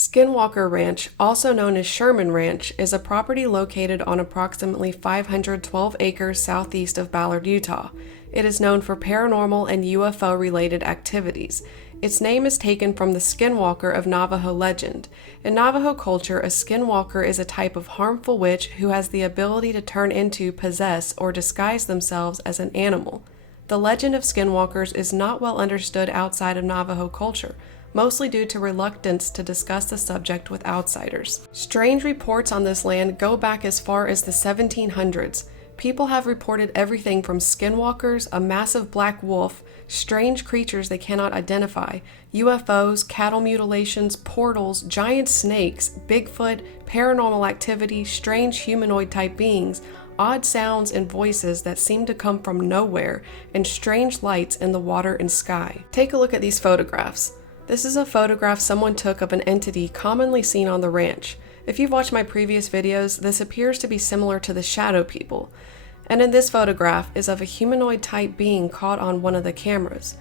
Skinwalker Ranch, also known as Sherman Ranch, is a property located on approximately 512 acres southeast of Ballard, Utah. It is known for paranormal and UFO-related activities. Its name is taken from the Skinwalker of Navajo legend. In Navajo culture, a skinwalker is a type of harmful witch who has the ability to turn into, possess, or disguise themselves as an animal. The legend of skinwalkers is not well understood outside of Navajo culture, mostly due to reluctance to discuss the subject with outsiders. Strange reports on this land go back as far as the 1700s. People have reported everything from skinwalkers, a massive black wolf, strange creatures they cannot identify, UFOs, cattle mutilations, portals, giant snakes, Bigfoot, paranormal activity, strange humanoid-type beings, odd sounds and voices that seem to come from nowhere, and strange lights in the water and sky. Take a look at these photographs. This is a photograph someone took of an entity commonly seen on the ranch. If you've watched my previous videos, this appears to be similar to the shadow people. And in this photograph is of a humanoid-type being caught on one of the cameras.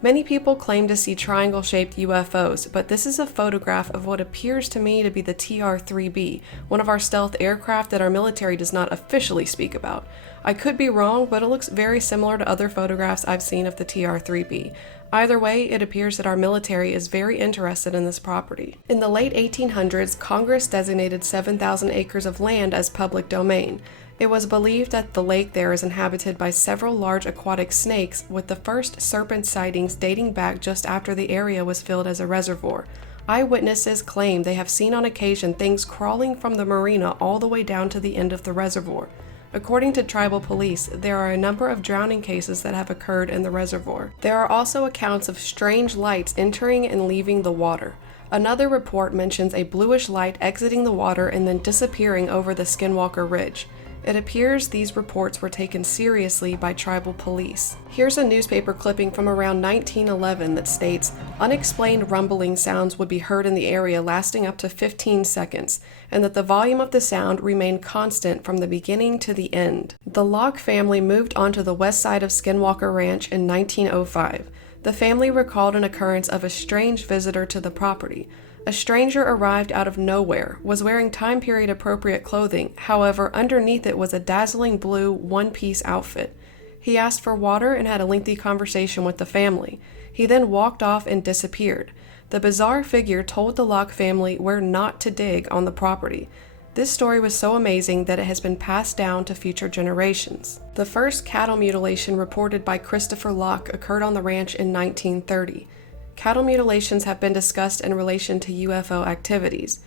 Many people claim to see triangle-shaped UFOs, but this is a photograph of what appears to me to be the TR-3B, one of our stealth aircraft that our military does not officially speak about. I could be wrong, but it looks very similar to other photographs I've seen of the TR-3B. Either way, it appears that our military is very interested in this property. In the late 1800s, Congress designated 7,000 acres of land as public domain. It was believed that the lake there is inhabited by several large aquatic snakes, with the first serpent sightings dating back just after the area was filled as a reservoir. Eyewitnesses claim they have seen on occasion things crawling from the marina all the way down to the end of the reservoir. According to tribal police, there are a number of drowning cases that have occurred in the reservoir. There are also accounts of strange lights entering and leaving the water. Another report mentions a bluish light exiting the water and then disappearing over the Skinwalker Ridge. It appears these reports were taken seriously by tribal police. Here's a newspaper clipping from around 1911 that states, "Unexplained rumbling sounds would be heard in the area lasting up to 15 seconds, and that the volume of the sound remained constant from the beginning to the end." The Locke family moved onto the west side of Skinwalker Ranch in 1905. The family recalled an occurrence of a strange visitor to the property. A stranger arrived out of nowhere, was wearing time period appropriate clothing, however, underneath it was a dazzling blue one-piece outfit. He asked for water and had a lengthy conversation with the family. He then walked off and disappeared. The bizarre figure told the Locke family where not to dig on the property. This story was so amazing that it has been passed down to future generations. The first cattle mutilation reported by Christopher Locke occurred on the ranch in 1930. Cattle mutilations have been discussed in relation to UFO activities.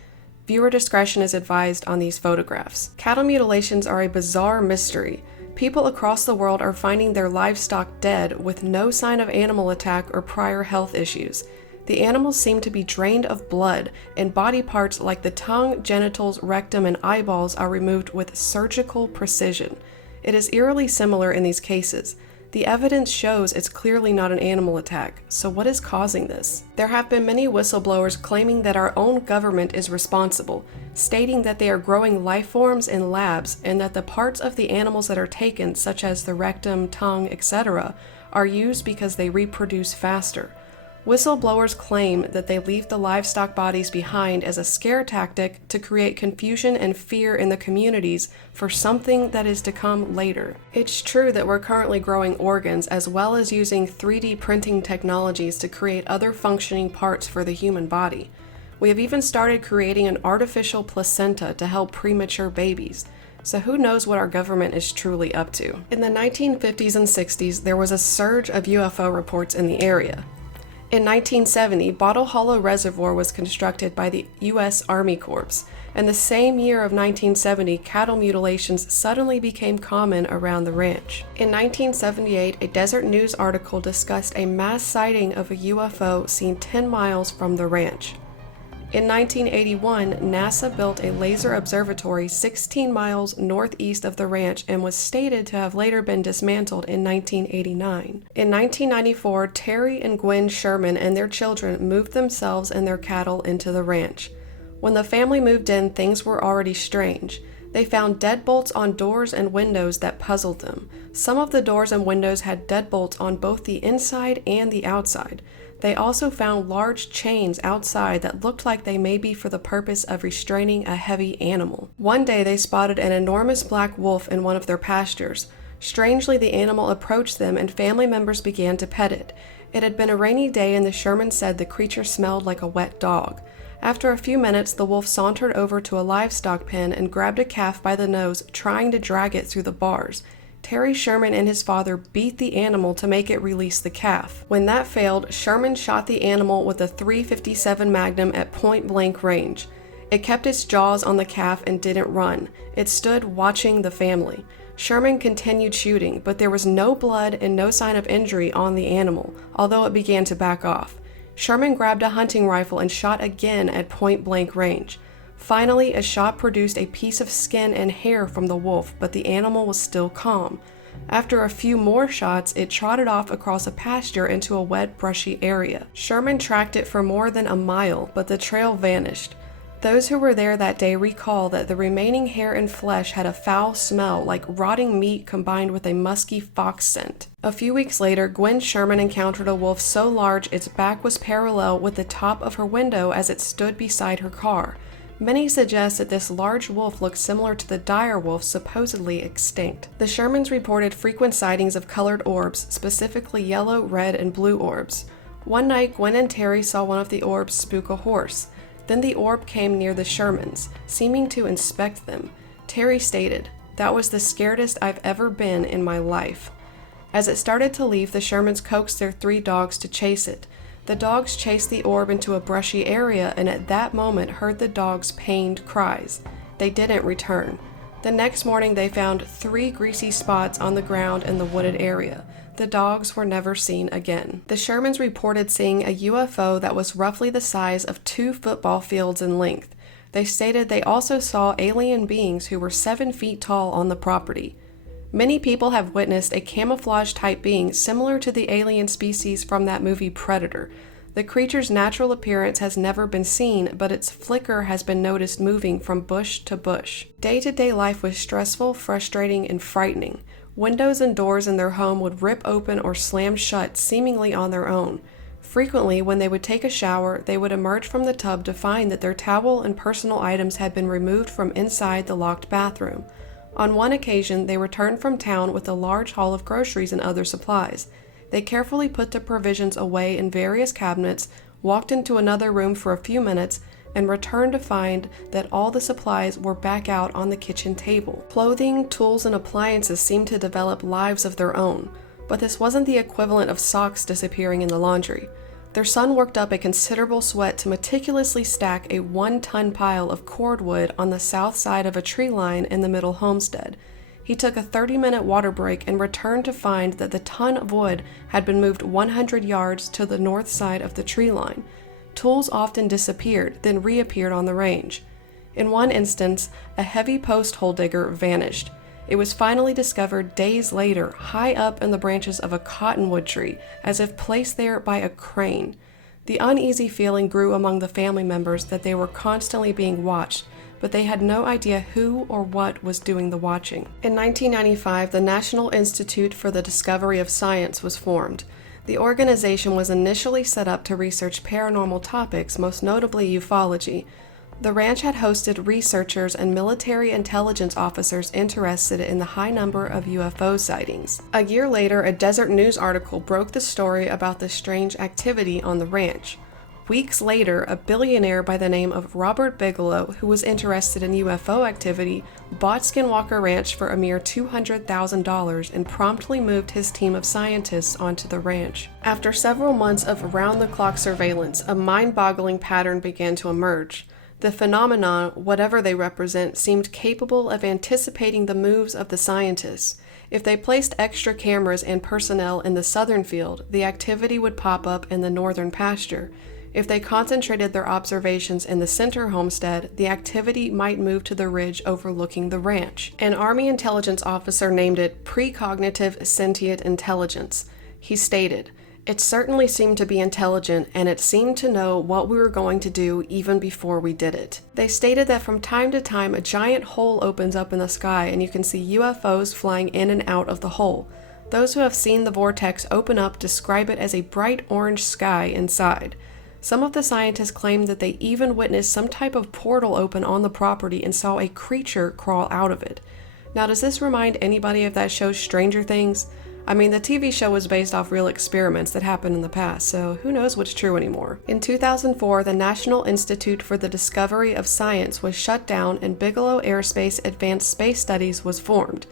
Viewer discretion is advised on these photographs. Cattle mutilations are a bizarre mystery. People across the world are finding their livestock dead with no sign of animal attack or prior health issues. The animals seem to be drained of blood, and body parts like the tongue, genitals, rectum, and eyeballs are removed with surgical precision. It is eerily similar in these cases. The evidence shows it's clearly not an animal attack, so what is causing this? There have been many whistleblowers claiming that our own government is responsible, stating that they are growing life forms in labs and that the parts of the animals that are taken, such as the rectum, tongue, etc., are used because they reproduce faster. Whistleblowers claim that they leave the livestock bodies behind as a scare tactic to create confusion and fear in the communities for something that is to come later. It's true that we're currently growing organs as well as using 3D printing technologies to create other functioning parts for the human body. We have even started creating an artificial placenta to help premature babies. So who knows what our government is truly up to? In the 1950s and 60s, there was a surge of UFO reports in the area. In 1970, Bottle Hollow Reservoir was constructed by the U.S. Army Corps, and the same year of 1970, cattle mutilations suddenly became common around the ranch. In 1978, a Desert News article discussed a mass sighting of a UFO seen 10 miles from the ranch. In 1981, NASA built a laser observatory 16 miles northeast of the ranch and was stated to have later been dismantled in 1989. In 1994, Terry and Gwen Sherman and their children moved themselves and their cattle into the ranch. When the family moved in, things were already strange. They found deadbolts on doors and windows that puzzled them. Some of the doors and windows had deadbolts on both the inside and the outside. They also found large chains outside that looked like they may be for the purpose of restraining a heavy animal. One day they spotted an enormous black wolf in one of their pastures. Strangely, the animal approached them and family members began to pet it. It had been a rainy day and the Shermans said the creature smelled like a wet dog. After a few minutes, the wolf sauntered over to a livestock pen and grabbed a calf by the nose, trying to drag it through the bars. Terry Sherman and his father beat the animal to make it release the calf. When that failed, Sherman shot the animal with a .357 Magnum at point-blank range. It kept its jaws on the calf and didn't run. It stood watching the family. Sherman continued shooting, but there was no blood and no sign of injury on the animal, although it began to back off. Sherman grabbed a hunting rifle and shot again at point-blank range. Finally, a shot produced a piece of skin and hair from the wolf, but the animal was still calm. After a few more shots, it trotted off across a pasture into a wet, brushy area. Sherman tracked it for more than a mile, but the trail vanished. Those who were there that day recall that the remaining hair and flesh had a foul smell like rotting meat combined with a musky fox scent. A few weeks later, Gwen Sherman encountered a wolf so large its back was parallel with the top of her window as it stood beside her car. Many suggest that this large wolf looked similar to the dire wolf supposedly extinct. The Shermans reported frequent sightings of colored orbs, specifically yellow, red, and blue orbs. One night, Gwen and Terry saw one of the orbs spook a horse. Then the orb came near the Shermans, seeming to inspect them. Terry stated, "That was the scaredest I've ever been in my life." As it started to leave, the Shermans coaxed their 3 dogs to chase it. The dogs chased the orb into a brushy area and at that moment heard the dogs' pained cries. They didn't return. The next morning they found 3 greasy spots on the ground in the wooded area. The dogs were never seen again. The Shermans reported seeing a UFO that was roughly the size of 2 football fields in length. They stated they also saw alien beings who were 7 feet tall on the property. Many people have witnessed a camouflage-type being similar to the alien species from that movie Predator. The creature's natural appearance has never been seen, but its flicker has been noticed moving from bush to bush. Day-to-day life was stressful, frustrating, and frightening. Windows and doors in their home would rip open or slam shut seemingly on their own. Frequently, when they would take a shower, they would emerge from the tub to find that their towel and personal items had been removed from inside the locked bathroom. On one occasion, they returned from town with a large haul of groceries and other supplies. They carefully put the provisions away in various cabinets, walked into another room for a few minutes, and returned to find that all the supplies were back out on the kitchen table. Clothing, tools, and appliances seemed to develop lives of their own, but this wasn't the equivalent of socks disappearing in the laundry. Their son worked up a considerable sweat to meticulously stack a 1-ton pile of cordwood on the south side of a tree line in the middle homestead. He took a 30-minute water break and returned to find that the ton of wood had been moved 100 yards to the north side of the tree line. Tools often disappeared, then reappeared on the range. In one instance, a heavy post hole digger vanished. It was finally discovered days later, high up in the branches of a cottonwood tree, as if placed there by a crane. The uneasy feeling grew among the family members that they were constantly being watched, but they had no idea who or what was doing the watching. In 1995, the National Institute for the Discovery of Science was formed. The organization was initially set up to research paranormal topics, most notably ufology. The ranch had hosted researchers and military intelligence officers interested in the high number of UFO sightings. A year later, a desert news article broke the story about the strange activity on the ranch. Weeks later, a billionaire by the name of Robert Bigelow, who was interested in UFO activity, bought Skinwalker Ranch for a mere $200,000 and promptly moved his team of scientists onto the ranch. After several months of round-the-clock surveillance, a mind-boggling pattern began to emerge. The phenomena, whatever they represent, seemed capable of anticipating the moves of the scientists. If they placed extra cameras and personnel in the southern field, the activity would pop up in the northern pasture. If they concentrated their observations in the center homestead, the activity might move to the ridge overlooking the ranch. An Army intelligence officer named it precognitive sentient intelligence. He stated, "It certainly seemed to be intelligent, and it seemed to know what we were going to do even before we did it." They stated that from time to time a giant hole opens up in the sky and you can see UFOs flying in and out of the hole. Those who have seen the vortex open up describe it as a bright orange sky inside. Some of the scientists claim that they even witnessed some type of portal open on the property and saw a creature crawl out of it. Now, does this remind anybody of that show Stranger Things? I mean, the TV show was based off real experiments that happened in the past, so who knows what's true anymore. In 2004, the National Institute for the Discovery of Science was shut down and Bigelow Aerospace Advanced Space Studies was formed.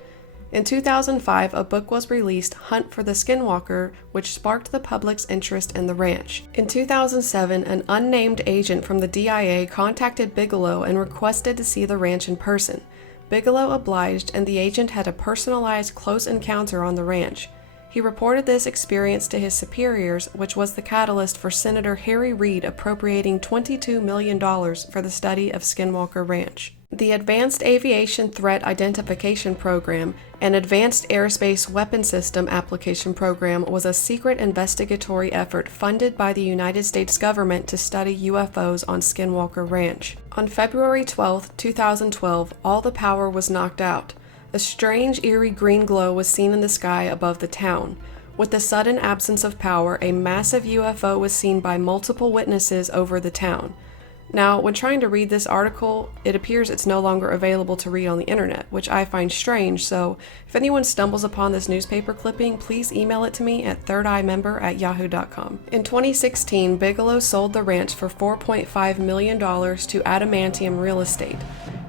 In 2005, a book was released, Hunt for the Skinwalker, which sparked the public's interest in the ranch. In 2007, an unnamed agent from the DIA contacted Bigelow and requested to see the ranch in person. Bigelow obliged, and the agent had a personalized close encounter on the ranch. He reported this experience to his superiors, which was the catalyst for Senator Harry Reid appropriating $22 million for the study of Skinwalker Ranch. The Advanced Aviation Threat Identification Program, an Advanced Aerospace Weapon System Application Program, was a secret investigatory effort funded by the United States government to study UFOs on Skinwalker Ranch. On February 12, 2012, all the power was knocked out. A strange, eerie green glow was seen in the sky above the town. With the sudden absence of power, a massive UFO was seen by multiple witnesses over the town. Now, when trying to read this article, it appears it's no longer available to read on the internet, which I find strange, so if anyone stumbles upon this newspaper clipping, please email it to me at thirdeyemember@yahoo.com. In 2016, Bigelow sold the ranch for $4.5 million to Adamantium Real Estate.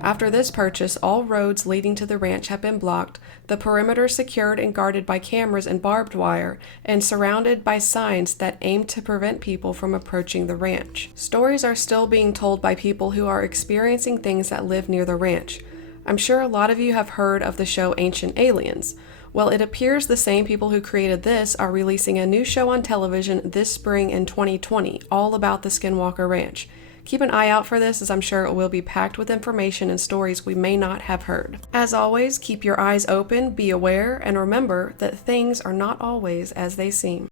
After this purchase, all roads leading to the ranch have been blocked, the perimeter secured and guarded by cameras and barbed wire, and surrounded by signs that aim to prevent people from approaching the ranch. Stories are still being told by people who are experiencing things that live near the ranch. I'm sure a lot of you have heard of the show Ancient Aliens. Well, it appears the same people who created this are releasing a new show on television this spring in 2020, all about the Skinwalker Ranch. Keep an eye out for this, as I'm sure it will be packed with information and stories we may not have heard. As always, keep your eyes open, be aware, and remember that things are not always as they seem.